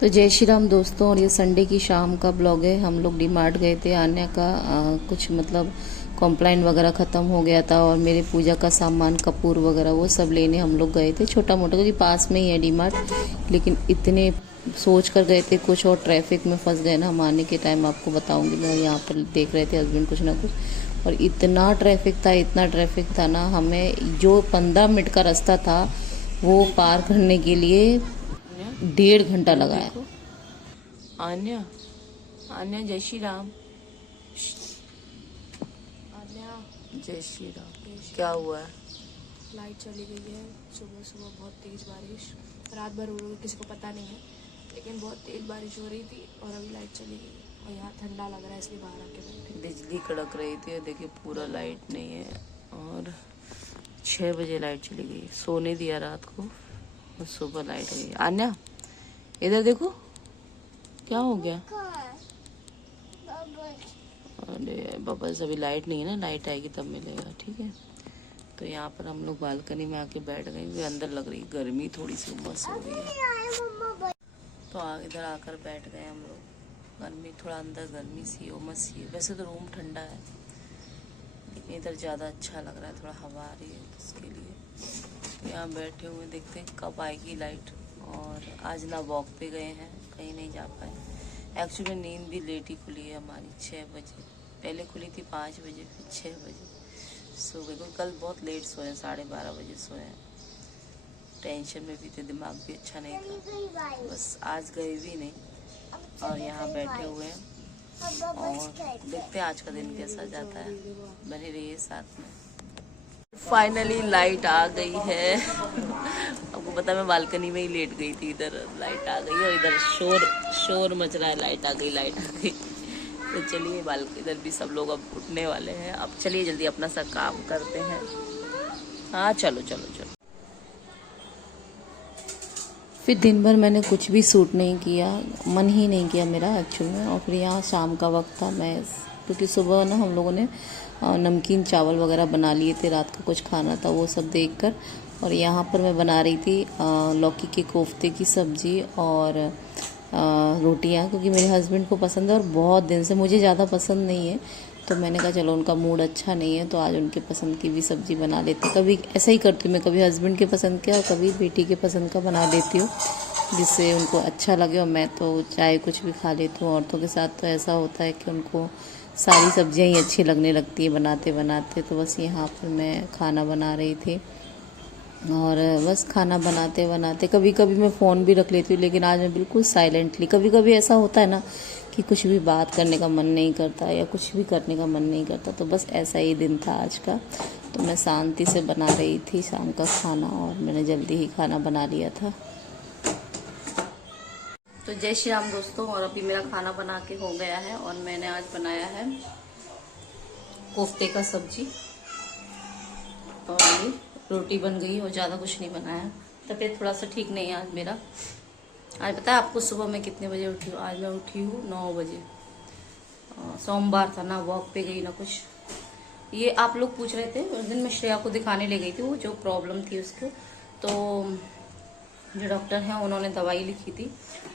तो जय श्री राम दोस्तों। और ये संडे की शाम का ब्लॉग है। हम लोग डीमार्ट गए थे। आन्या का कुछ मतलब कॉम्प्लाइन वगैरह ख़त्म हो गया था और मेरे पूजा का सामान कपूर वगैरह वो सब लेने हम लोग गए थे, छोटा मोटा, क्योंकि पास में ही है डीमार्ट। लेकिन इतने सोच कर गए थे कुछ और ट्रैफिक में फंस गए ना। हम आने के टाइम आपको बताऊंगी मैं। यहाँ पर देख रहे थे हस्बैंड कुछ ना कुछ, और इतना ट्रैफिक था, इतना ट्रैफिक था ना, हमें जो 15 मिनट का रास्ता था वो पार करने के लिए 1.5 घंटा लगा है। आन्या, आन्या जय श्री राम। आन्या जय श्री राम। क्या हुआ है? लाइट चली गई है। सुबह सुबह बहुत तेज़ बारिश, रात भर हो रही, किसी को पता नहीं है, लेकिन बहुत तेज़ बारिश हो रही थी और अभी लाइट चली गई है। और यहाँ ठंडा लग रहा है, इसलिए बाहर आके बैठे। बिजली कड़क रही थी और देखिए पूरा लाइट नहीं है। और 6 बजे लाइट चली गई। सोने दिया रात को और सुबह लाइट गई। आन्या इधर देखो, क्या हो गया? अरे बबल्स, अभी लाइट नहीं है ना, लाइट आएगी तब मिलेगा, ठीक है। तो यहाँ पर हम लोग बालकनी में आके बैठ गए। वे अंदर लग रही गर्मी, थोड़ी सी उमस हो रही है, तो इधर आकर बैठ गए हम लोग। गर्मी थोड़ा अंदर, गर्मी सी उमस सी है। वैसे तो रूम ठंडा है लेकिन इधर ज़्यादा अच्छा लग रहा है, थोड़ा हवा आ रही है तो उसके लिए तो यहाँ बैठे हुए देखते हैं कब आएगी लाइट। और आज ना वॉक पे गए हैं, कहीं नहीं जा पाए। एक्चुअली नींद भी लेट ही खुली है हमारी, 6 बजे। पहले खुली थी 5 बजे, फिर 6 बजे सो गए, क्योंकि कल बहुत लेट सोए, 12:30 बजे सोए। टेंशन में भी थे, दिमाग भी अच्छा नहीं था, बस आज गए भी नहीं और यहाँ बैठे हुए हैं। और देखते हैं आज का दिन कैसा जाता है, बने रहिए साथ में। फाइनली लाइट आ गई है। आपको पता है मैं बालकनी में ही लेट गई थी, इधर लाइट आ गई और इधर शोर मच रहा है। लाइट आ गई, लाइट आ गई। तो चलिए बालकनी, इधर भी सब लोग अब उठने वाले हैं। अब चलिए जल्दी अपना सा काम करते हैं। हाँ चलो चलो चलो। फिर दिन भर मैंने कुछ भी सूट नहीं किया, मन ही नहीं किया मेरा एक्चुअल में। और फिर यहाँ शाम का वक्त था, मैं क्योंकि सुबह ना हम लोगों ने नमकीन चावल वगैरह बना लिए थे, रात का कुछ खाना था वो सब देखकर। और यहाँ पर मैं बना रही थी लौकी के कोफ्ते की सब्ज़ी और रोटियाँ, क्योंकि मेरे हस्बैंड को पसंद है और बहुत दिन से मुझे ज़्यादा पसंद नहीं है। तो मैंने कहा चलो उनका मूड अच्छा नहीं है तो आज उनके पसंद की भी सब्ज़ी बना लेती। कभी ऐसा ही करती हूँ मैं, कभी हस्बैंड के पसंद का और कभी बेटी के पसंद का बना लेती हूँ, जिससे उनको अच्छा लगे। और मैं तो चाहे कुछ भी खा लेती हूँ। औरतों के साथ तो ऐसा होता है कि उनको सारी सब्जियाँ ही अच्छी लगने लगती है बनाते बनाते। तो बस यहाँ पर मैं खाना बना रही थी और बस खाना बनाते बनाते कभी कभी मैं फ़ोन भी रख लेती हूँ, लेकिन आज मैं बिल्कुल साइलेंटली। कभी कभी ऐसा होता है ना कि कुछ भी बात करने का मन नहीं करता या कुछ भी करने का मन नहीं करता, तो बस ऐसा ही दिन था आज का। तो मैं शांति से बना रही थी शाम का खाना और मैंने जल्दी ही खाना बना लिया था। तो जय श्री राम दोस्तों। और अभी मेरा खाना बना के हो गया है और मैंने आज बनाया है कोफ्ते का सब्जी और ये रोटी बन गई और ज़्यादा कुछ नहीं बनाया। तबीयत थोड़ा सा ठीक नहीं है आज मेरा। आज पता है आपको सुबह मैं कितने बजे उठी हूँ? आज मैं उठी हूँ 9 बजे। सोमवार था ना, वॉक पे गई ना कुछ। ये आप लोग पूछ रहे थे, उस दिन मैं श्रेया को दिखाने ले गई थी, वो जो प्रॉब्लम थी उसको। तो जो डॉक्टर हैं उन्होंने दवाई लिखी थी,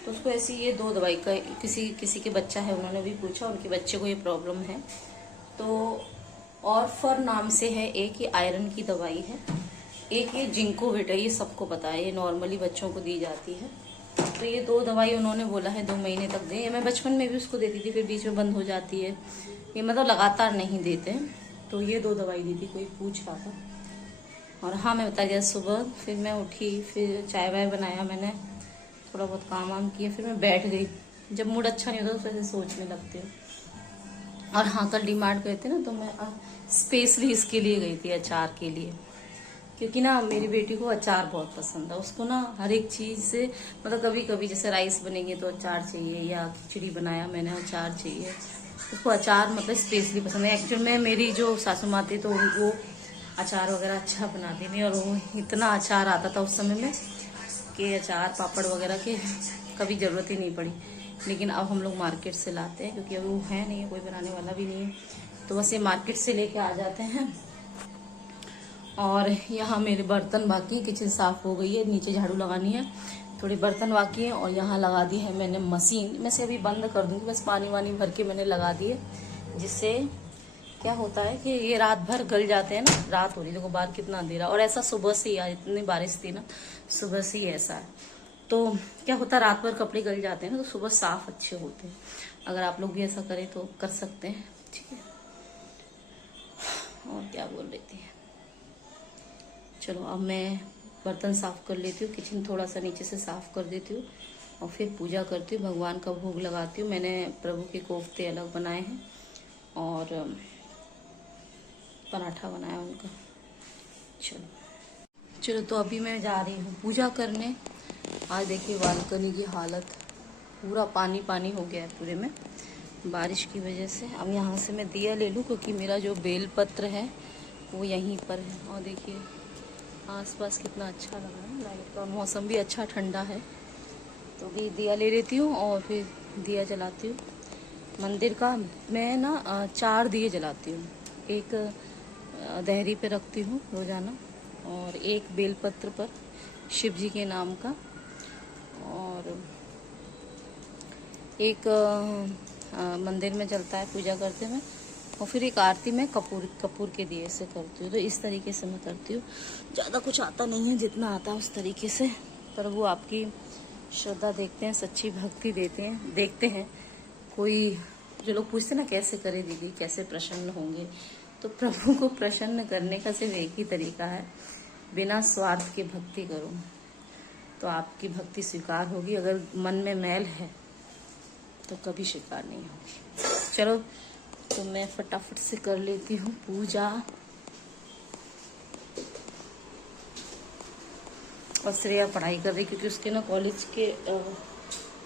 तो उसको ऐसी ये 2 दवाई का, किसी के बच्चा है, उन्होंने भी पूछा, उनके बच्चे को ये प्रॉब्लम है। तो ऑरफर नाम से है एक, ये आयरन की दवाई है। एक ये जिंकोविट है, ये सबको पता है, ये नॉर्मली बच्चों को दी जाती है। तो ये 2 दवाई उन्होंने बोला है 2 महीने तक दें। मैं बचपन में भी उसको देती थी, फिर बीच में बंद हो जाती है, ये मतलब लगातार नहीं देते। तो ये 2 दवाई दी थी, कोई पूछ रहा था। और हाँ, मैं बता गया सुबह, फिर मैं उठी, फिर चाय वाय बनाया मैंने, थोड़ा बहुत काम वाम किया, फिर मैं बैठ गई। जब मूड अच्छा नहीं होता तो वैसे सोचने लगती हूँ। और हाँ, कल डीमार्ट गए थे ना, तो मैं स्पेशली इसके लिए गई थी, अचार के लिए। क्योंकि ना मेरी बेटी को अचार बहुत पसंद है। उसको ना हर एक चीज़ से, मतलब कभी कभी जैसे राइस बनेंगे तो अचार चाहिए, या खिचड़ी बनाया मैंने अचार चाहिए। उसको अचार मतलब स्पेशली पसंद है। एक्चुअल में मेरी जो सासू माँ थी तो वो अचार वगैरह अच्छा बनाती थी, और वो इतना अचार आता था उस समय में कि अचार पापड़ वगैरह के कभी ज़रूरत ही नहीं पड़ी। लेकिन अब हम लोग मार्केट से लाते हैं, क्योंकि अब वो है नहीं, कोई बनाने वाला भी नहीं है, तो बस ये मार्केट से लेके आ जाते हैं। और यहाँ मेरे बर्तन बाकी, किचन साफ़ हो गई है, नीचे झाड़ू लगानी है, थोड़ी बर्तन बाकी हैं और यहाँ लगा दी है मैंने मशीन। मैं से अभी बंद कर दूँगी, बस पानी वानी भर के मैंने लगा दिए, जिससे क्या होता है कि ये रात भर गल जाते हैं ना। रात हो रही, देखो बाहर कितना अंधेरा, और ऐसा सुबह से ही, आज इतनी बारिश थी ना, सुबह से ही ऐसा है। तो क्या होता है, रात भर कपड़े गल जाते हैं ना, तो सुबह साफ अच्छे होते हैं। अगर आप लोग भी ऐसा करें तो कर सकते हैं, ठीक है। और क्या बोल रही थी, चलो अब मैं बर्तन साफ कर लेती हूँ, किचन थोड़ा सा नीचे से साफ कर देती हूँ और फिर पूजा करती हूँ, भगवान का भोग लगाती हूँ। मैंने प्रभु के कोफ्ते अलग बनाए हैं और पराठा बनाया उनका। चलो तो अभी मैं जा रही हूँ पूजा करने। आज देखिए बालकनी की हालत, पूरा पानी पानी हो गया है पूरे में बारिश की वजह से। अब यहाँ से मैं दिया ले लूँ, क्योंकि मेरा जो बेलपत्र है वो यहीं पर है। और देखिए आसपास कितना अच्छा लग रहा है, लाइट का मौसम भी अच्छा ठंडा है। तो भी दिया ले लेती हूँ और फिर दिया जलाती हूँ। मंदिर का मैं ना 4 दिए जलाती हूँ, एक दहरी पे रखती हूँ रोजाना, और एक बेलपत्र पर शिव जी के नाम का, और एक मंदिर में जलता है पूजा करते में, और फिर एक आरती में कपूर के दिए से करती हूँ। तो इस तरीके से मैं करती हूँ। ज़्यादा कुछ आता नहीं है, जितना आता है उस तरीके से। प्रभु आपकी श्रद्धा देखते हैं, सच्ची भक्ति देखते हैं। कोई जो लोग पूछते ना कैसे करे दीदी, कैसे प्रसन्न होंगे, तो प्रभु को प्रसन्न करने का सिर्फ एक ही तरीका है, बिना स्वार्थ के भक्ति करो तो आपकी भक्ति स्वीकार होगी। अगर मन में मैल है तो कभी स्वीकार नहीं होगी। चलो तो मैं फटाफट से कर लेती हूँ पूजा। और श्रेया पढ़ाई कर रही, क्योंकि उसके ना कॉलेज के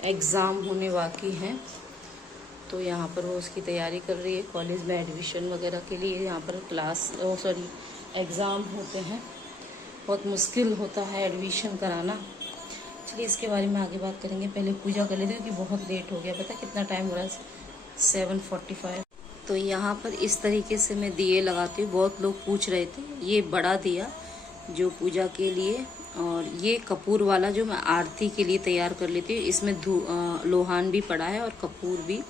एग्ज़ाम होने बाकी हैं, तो यहाँ पर वो उसकी तैयारी कर रही है। कॉलेज में एडमिशन वगैरह के लिए यहाँ पर एग्ज़ाम होते हैं, बहुत मुश्किल होता है एडमिशन कराना। चलिए इसके बारे में आगे बात करेंगे, पहले पूजा कर लेते हैं क्योंकि बहुत लेट हो गया। पता कितना टाइम हो रहा है, 7:45। तो यहाँ पर इस तरीके से मैं दिए लगाती हूँ। बहुत लोग पूछ रहे थे, ये बड़ा दिया जो पूजा के लिए, और ये कपूर वाला जो मैं आरती के लिए तैयार कर लेती हूँ। इसमें लोहान भी पड़ा है और कपूर भी।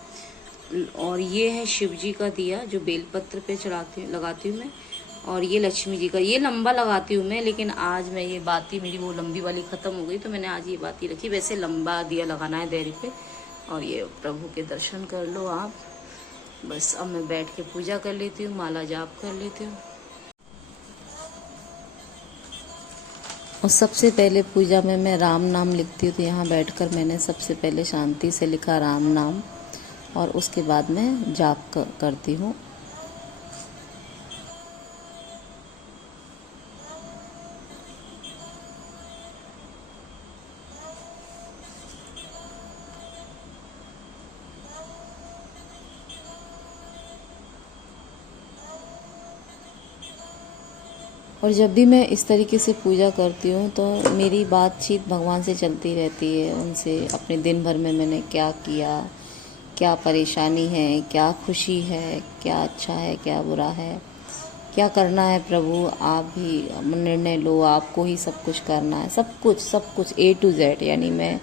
और ये है शिव जी का दिया जो बेलपत्र पे लगाती हूँ मैं। और ये लक्ष्मी जी का, ये लंबा लगाती हूँ मैं, लेकिन आज मैं ये बाती मेरी वो लंबी वाली ख़त्म हो गई, तो मैंने आज ये बाती रखी। वैसे लंबा दिया लगाना है देहरी पे। और ये प्रभु के दर्शन कर लो आप। बस अब मैं बैठ के पूजा कर लेती हूँ, माला जाप कर लेती हूँ। और सबसे पहले पूजा में मैं राम नाम लिखती हूँ, तो यहाँ बैठकर मैंने सबसे पहले शांति से लिखा राम नाम, और उसके बाद मैं जाप करती हूँ। और जब भी मैं इस तरीके से पूजा करती हूँ तो मेरी बातचीत भगवान से चलती रहती है। उनसे अपने दिन भर में मैंने क्या किया, क्या परेशानी है, क्या खुशी है, क्या अच्छा है, क्या बुरा है, क्या करना है। प्रभु आप भी निर्णय लो, आपको ही सब कुछ करना है, सब कुछ A to Z। यानी मैं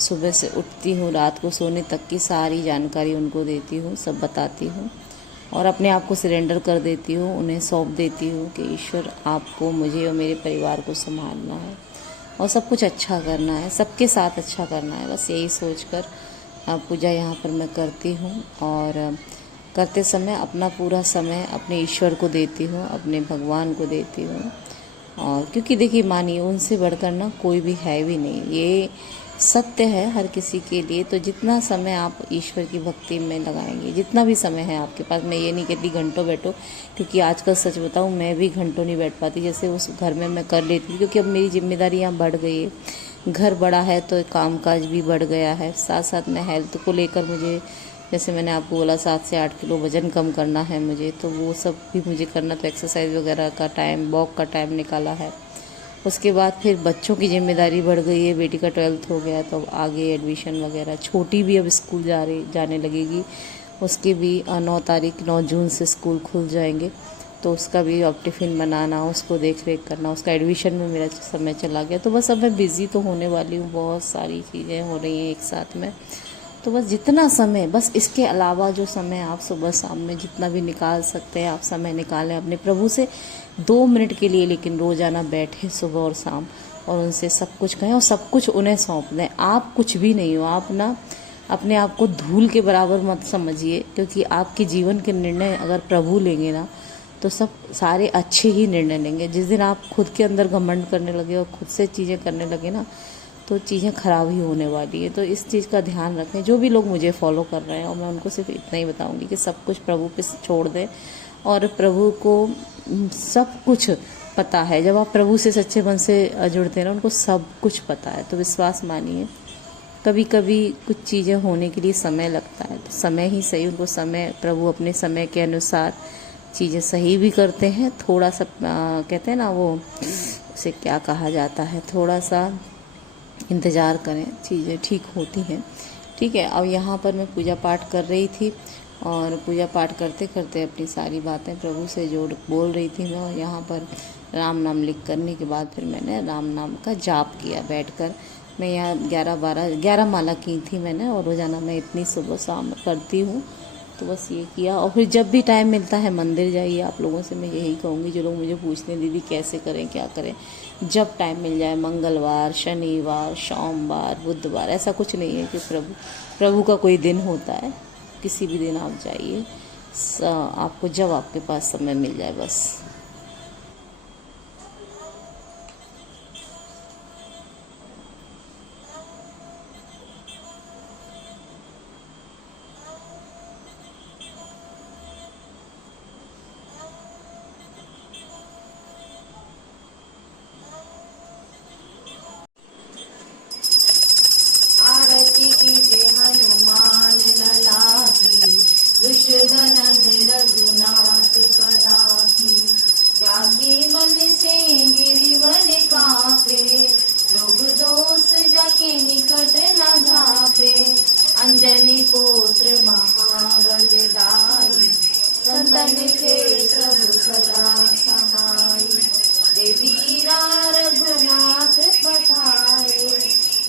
सुबह से उठती हूँ, रात को सोने तक की सारी जानकारी उनको देती हूँ, सब बताती हूँ, और अपने आप को सरेंडर कर देती हूँ, उन्हें सौंप देती हूँ कि ईश्वर आपको, मुझे और मेरे परिवार को संभालना है और सब कुछ अच्छा करना है, सबके साथ अच्छा करना है। बस यही सोचकर पूजा यहाँ पर मैं करती हूँ। और करते समय अपना पूरा समय अपने ईश्वर को देती हूँ, अपने भगवान को देती हूँ। और क्योंकि देखिए मानिए, उनसे बढ़कर ना कोई भी है भी नहीं, ये सत्य है हर किसी के लिए। तो जितना समय आप ईश्वर की भक्ति में लगाएंगे, जितना भी समय है आपके पास, मैं ये नहीं कहती घंटों बैठो, क्योंकि आजकल सच बताऊँ मैं भी घंटों नहीं बैठ पाती। जैसे उस घर में मैं कर लेती हूँ, क्योंकि अब मेरी जिम्मेदारी यहाँ बढ़ गई है, घर बड़ा है तो कामकाज भी बढ़ गया है। साथ साथ में हेल्थ को लेकर मुझे, जैसे मैंने आपको बोला 7 से 8 किलो वज़न कम करना है मुझे, तो वो सब भी मुझे करना, तो एक्सरसाइज वगैरह का टाइम, वॉक का टाइम निकाला है। उसके बाद फिर बच्चों की जिम्मेदारी बढ़ गई है, बेटी का 12th हो गया, तो आगे एडमिशन वगैरह, छोटी भी अब स्कूल जाने लगेगी, उसके भी 9 जून से स्कूल खुल जाएंगे। तो उसका भी अब टिफ़िन बनाना, उसको देख रेख करना, उसका एडमिशन में मेरा समय चला गया। तो बस अब मैं बिज़ी तो होने वाली हूँ, बहुत सारी चीज़ें हो रही हैं एक साथ में। तो बस जितना समय, बस इसके अलावा जो समय आप सुबह शाम में जितना भी निकाल सकते हैं आप समय निकालें अपने प्रभु से 2 मिनट के लिए, लेकिन रोज़ाना बैठें सुबह और शाम और उनसे सब कुछ कहें और सब कुछ उन्हें सौंप दें। आप कुछ भी नहीं हो, आप ना अपने आप को धूल के बराबर मत समझिए, क्योंकि आपके जीवन के निर्णय अगर प्रभु लेंगे ना तो सब सारे अच्छे ही निर्णय लेंगे। जिस दिन आप खुद के अंदर घमंड करने लगे और खुद से चीज़ें करने लगे ना तो चीज़ें ख़राब ही होने वाली है। तो इस चीज़ का ध्यान रखें। जो भी लोग मुझे फॉलो कर रहे हैं, और मैं उनको सिर्फ इतना ही बताऊंगी कि सब कुछ प्रभु पे छोड़ दें और प्रभु को सब कुछ पता है। जब आप प्रभु से सच्चे मन से जुड़ते हैं ना, उनको सब कुछ पता है। तो विश्वास मानिए, कभी कभी कुछ चीज़ें होने के लिए समय लगता है, तो समय ही सही, उनको समय, प्रभु अपने समय के अनुसार चीज़ें सही भी करते हैं। थोड़ा सा कहते हैं ना, वो उसे क्या कहा जाता है, थोड़ा सा इंतज़ार करें, चीज़ें ठीक होती हैं। ठीक है। अब यहाँ पर मैं पूजा पाठ कर रही थी और पूजा पाठ करते करते अपनी सारी बातें प्रभु से जोड़ बोल रही थी मैं। और यहाँ पर राम नाम लिख करने के बाद फिर मैंने राम नाम का जाप किया बैठकर। मैं यहाँ 11 माला की थी मैंने, और रोज़ाना मैं इतनी सुबह शाम करती हूँ। तो बस ये किया। और फिर जब भी टाइम मिलता है मंदिर जाइए। आप लोगों से मैं यही कहूँगी, जो लोग मुझे पूछते हैं दीदी कैसे करें क्या करें, जब टाइम मिल जाए, मंगलवार, शनिवार, सोमवार, बुधवार, ऐसा कुछ नहीं है कि प्रभु का कोई दिन होता है। किसी भी दिन आप जाइए, आपको जब आपके पास समय मिल जाए बस। आरती कीजिए हनुमान लला की, दुष्ट धनन रघुनाथ कला की। जाकी मन से गिरिवन कापे, रोग दोष जाके निकट न झापे। अंजनी पुत्र महाबलदाई, संतन के प्रभु सदा सहाय। देवी रघुनाथ पठाए,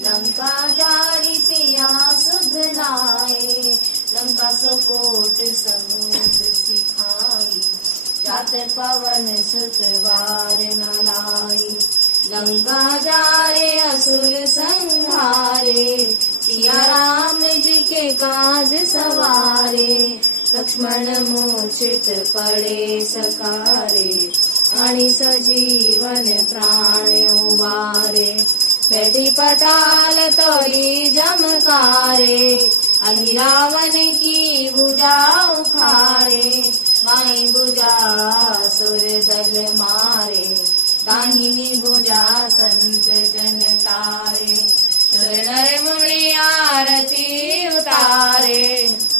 लंका जारी सिया सुध लाए। लंका सुकोट समुद्र सिखाई, जात पवन सुत वार न लाई। लंका जारे असुर संहारे, सिया राम जी के काज सवारे। लक्ष्मण मूर्छित पड़े सकारे, अणि सजीवन प्राण उबारे। बैठी पताल तोरी जमकारे, अहि रावण की भुजा उखारे। बाई भुजा सुर दल मारे, दाहिनी भुजा संत जन तारे। सुर मुनि आरती उतारे,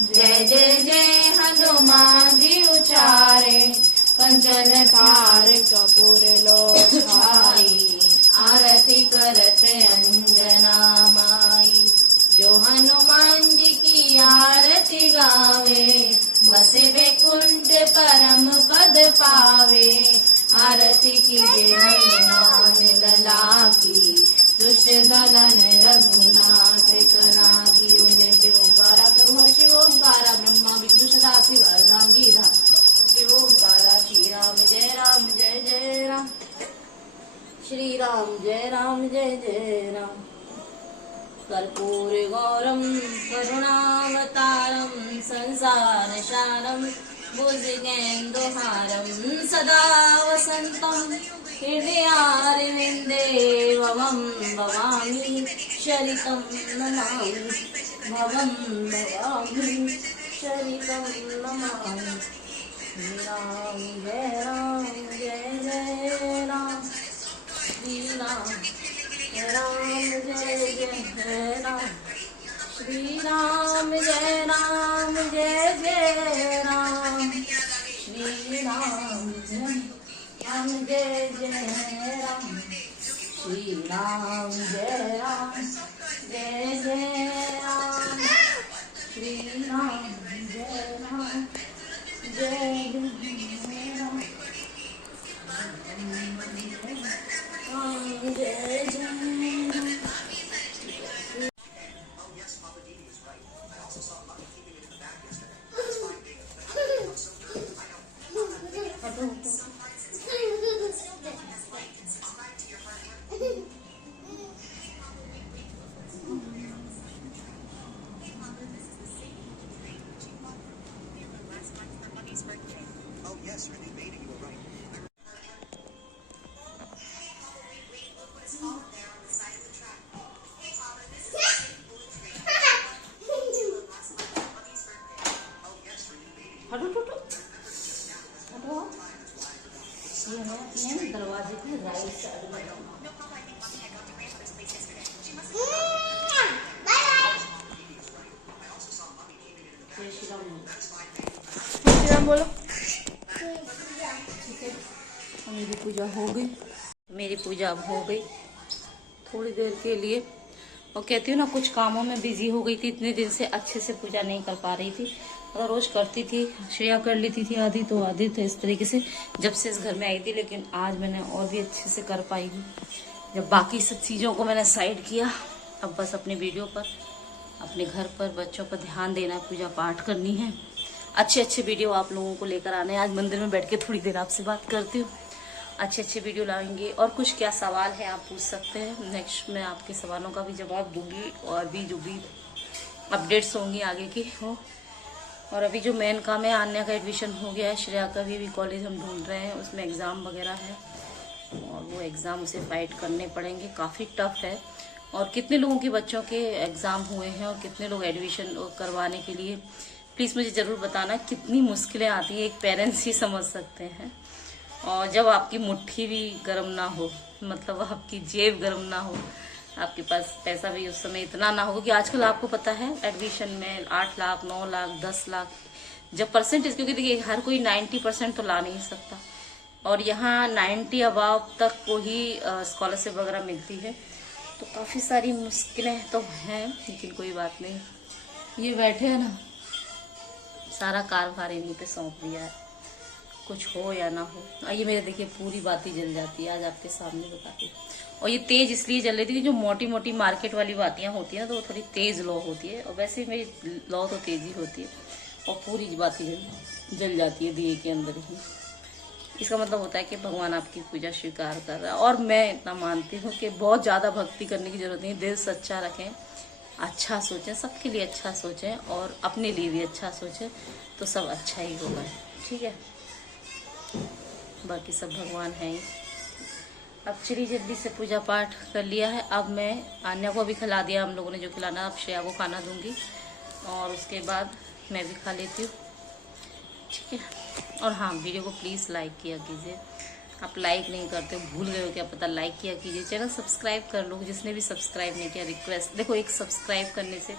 जय जय जय हनुमान जी उचारे। कंचन थार कपूर लोक खाई, आरती करत अंजना माई। जो हनुमान जी की आरती गावे, बसे वैकुंठ परम पद पावे। आरती कीजिए हनुमान लला की, दुष्ट दलन रघुनाथ कला की। जय शिव ओंकारा प्रभु हर शिव ओंकारा, ब्रह्मा विष्णु सदा शिव अर्धांगिरा। शिव ओंकारा श्री राम जय राम जय जय राम, श्री राम जय राम जय जय राम। कर्पूर गौरम करुणावतारम, संसार सारम भुजगेन्दुहारम। सदा वसंतम हृदयारविन्दे, भवं भवामि शरितं नमामि। भवं भवामि शरितं नमामि। श्री राम जय राम जय जय राम, श्री राम जय जय राम, श्री राम जय जय राम, श्री राम जय जय राम, श्री राम जय जय राम, श्री राम जय जय राम। बोलो। मेरी पूजा हो गई, मेरी पूजा अब हो गई थोड़ी देर के लिए। और कहती हूँ ना, कुछ कामों में बिजी हो गई थी, इतने दिन से अच्छे से पूजा नहीं कर पा रही थी। और रोज करती थी, श्रेया कर लेती थी आधी तो आधी, तो इस तरीके से जब से इस घर में आई थी। लेकिन आज मैंने और भी अच्छे से कर पाई हूँ, जब बाकी सब चीज़ों को मैंने साइड किया। अब बस अपनी वीडियो पर, अपने घर पर, बच्चों पर ध्यान देना, पूजा पाठ करनी है। अच्छे अच्छे वीडियो आप लोगों को लेकर आने। आज मंदिर में बैठ के थोड़ी देर आपसे बात करती हूँ, अच्छे अच्छे वीडियो लाएंगे। और कुछ क्या सवाल है आप पूछ सकते हैं, नेक्स्ट मैं आपके सवालों का भी जवाब दूंगी। और भी जो भी अपडेट्स होंगी आगे की हो। और अभी जो मेन काम है, आन्या का एडमिशन हो गया है, श्रेया का भी कॉलेज हम ढूंढ रहे हैं, उसमें एग्ज़ाम वगैरह है और वो एग्ज़ाम उसे फाइट करने पड़ेंगे, काफ़ी टफ है। और कितने लोगों के बच्चों के एग्ज़ाम हुए हैं और कितने लोग एडमिशन करवाने के लिए, प्लीज़ मुझे ज़रूर बताना। कितनी मुश्किलें आती हैं, एक पेरेंट्स ही समझ सकते हैं। और जब आपकी मुट्ठी भी गर्म ना हो, मतलब आपकी जेब गर्म ना हो, आपके पास पैसा भी उस समय इतना ना हो, कि आजकल आपको पता है एडमिशन में 8 लाख 9 लाख 10 लाख जब परसेंटेज, क्योंकि देखिए हर कोई 90% तो ला नहीं सकता। और यहाँ 90 अबाव तक को ही स्कॉलरशिप वगैरह मिलती है। तो काफ़ी सारी मुश्किलें तो हैं, लेकिन कोई बात नहीं। ये बैठे हैं ना, सारा कारभार इन्हीं पे सौंप दिया है, कुछ हो या ना हो। ये मेरे देखिए पूरी बाती जल जाती है, आज आपके सामने बताती हूँ। और ये तेज इसलिए जल रही थी कि जो मोटी मोटी मार्केट वाली बातियाँ होती हैं तो वो थोड़ी तेज लौ होती है, और वैसे मेरी लौ तो तेज ही होती है। और पूरी बाती जल जाती है दिए के अंदर ही। इसका मतलब होता है कि भगवान आपकी पूजा स्वीकार कर रहा है। और मैं इतना मानती हूँ कि बहुत ज़्यादा भक्ति करने की जरूरत नहीं, दिल सच्चा रखें, अच्छा सोचें, सबके लिए अच्छा सोचें और अपने लिए भी अच्छा सोचें, तो सब अच्छा ही होगा। ठीक है, बाकी सब भगवान है ही। अब चलिए जल्दी से पूजा पाठ कर लिया है। अब मैं आन्या को भी खिला दिया हम लोगों ने जो खिलाना, अब श्रेया को खाना दूंगी और उसके बाद मैं भी खा लेती हूँ। ठीक है, और हाँ, वीडियो को प्लीज़ लाइक किया कीजिए। आप लाइक नहीं करते, भूल गए हो क्या पता, लाइक किया कीजिए। चैनल सब्सक्राइब कर लो, जिसने भी सब्सक्राइब नहीं किया, रिक्वेस्ट। देखो, एक सब्सक्राइब करने से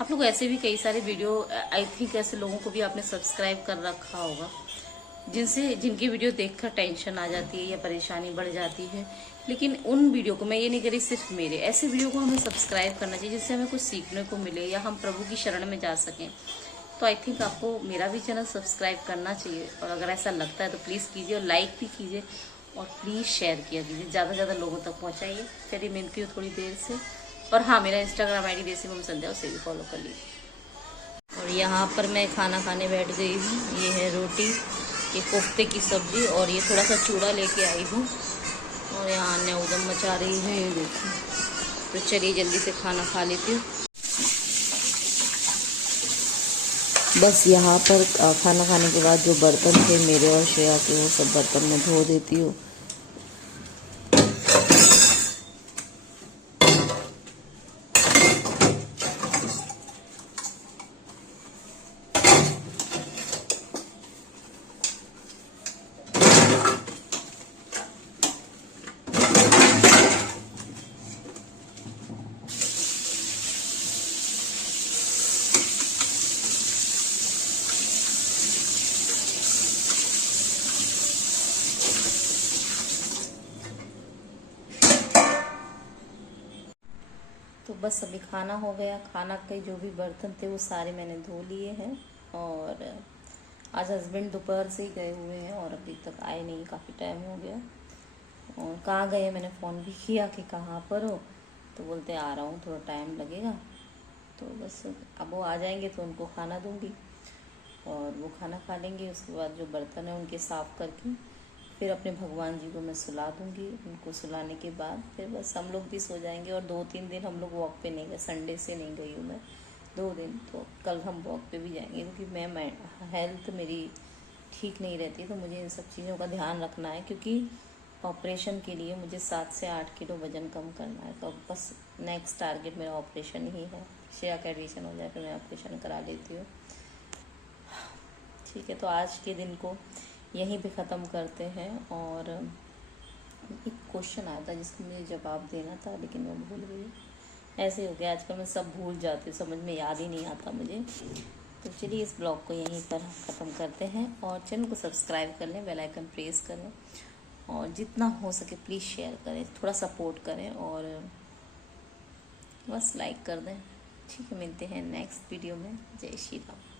आप लोग, ऐसे भी कई सारे वीडियो, आई थिंक ऐसे लोगों को भी आपने सब्सक्राइब कर रखा होगा, जिनकी वीडियो देखकर टेंशन आ जाती है या परेशानी बढ़ जाती है। लेकिन उन वीडियो को, मैं ये नहीं कह रही सिर्फ मेरे, ऐसे वीडियो को हमें सब्सक्राइब करना चाहिए, जिससे हमें कुछ सीखने को मिले या हम प्रभु की शरण में जा सकें। तो आई थिंक आपको मेरा भी चैनल सब्सक्राइब करना चाहिए। और अगर ऐसा लगता है तो प्लीज़ कीजिए, और लाइक भी कीजिए, और प्लीज़ शेयर किया कीजिए, ज़्यादा से ज़्यादा लोगों तक पहुँचाइए। चलिए मिलती हूँ थोड़ी देर से। और हाँ, मेरा इंस्टाग्राम ID देसी मम संध्या, उसे भी फॉलो कर लीजिए। और यहाँ पर मैं खाना खाने बैठ गई हूँ। ये है रोटी, ये कोफ्ते की सब्जी, और ये थोड़ा सा चूड़ा लेके आई हूँ। और यहाँ अन्य उदम मचा रही है, ये देखिए। तो चलिए जल्दी से खाना खा लेती हूँ। बस यहाँ पर खाना खाने के बाद जो बर्तन थे मेरे और श्रेया के, वो सब बर्तन मैं धो देती हूँ। तो बस अभी खाना हो गया, खाना के जो भी बर्तन थे वो सारे मैंने धो लिए हैं। और आज हस्बैंड दोपहर से ही गए हुए हैं और अभी तक आए नहीं, काफ़ी टाइम हो गया। और कहाँ गए, मैंने फ़ोन भी किया कि कहाँ पर हो, तो बोलते आ रहा हूँ, थोड़ा टाइम लगेगा। तो बस अब वो आ जाएंगे तो उनको खाना दूँगी और वो खाना खा लेंगे। उसके बाद जो बर्तन है उनके साफ़ करके फिर अपने भगवान जी को मैं सुला दूँगी। उनको सुलाने के बाद फिर बस हम लोग भी सो जाएंगे। और 2-3 दिन हम लोग वॉक पे नहीं गए, संडे से नहीं गई हूँ मैं 2 दिन, तो कल हम वॉक पे भी जाएंगे, क्योंकि मैं हेल्थ मेरी ठीक नहीं रहती, तो मुझे इन सब चीज़ों का ध्यान रखना है। क्योंकि ऑपरेशन के लिए मुझे 7 से 8 किलो वज़न कम करना है। तो अब बस नेक्स्ट टारगेट मेरा ऑपरेशन ही है। श्रेया का एडमिशन हो जाए फिर मैं ऑपरेशन करा लेती हूँ। ठीक है, तो आज के दिन को यहीं पे ख़त्म करते हैं। और एक क्वेश्चन आया था जिसको मुझे जवाब देना था, लेकिन मैं भूल गई। ऐसे हो गया आजकल, मैं सब भूल जाती हूँ, समझ में याद ही नहीं आता मुझे। तो चलिए इस ब्लॉग को यहीं पर ख़त्म करते हैं और चैनल को सब्सक्राइब कर लें, बेल आइकन प्रेस करें और जितना हो सके प्लीज़ शेयर करें, थोड़ा सपोर्ट करें और बस लाइक कर दें। ठीक है, मिलते हैं नेक्स्ट वीडियो में। जय श्री राम।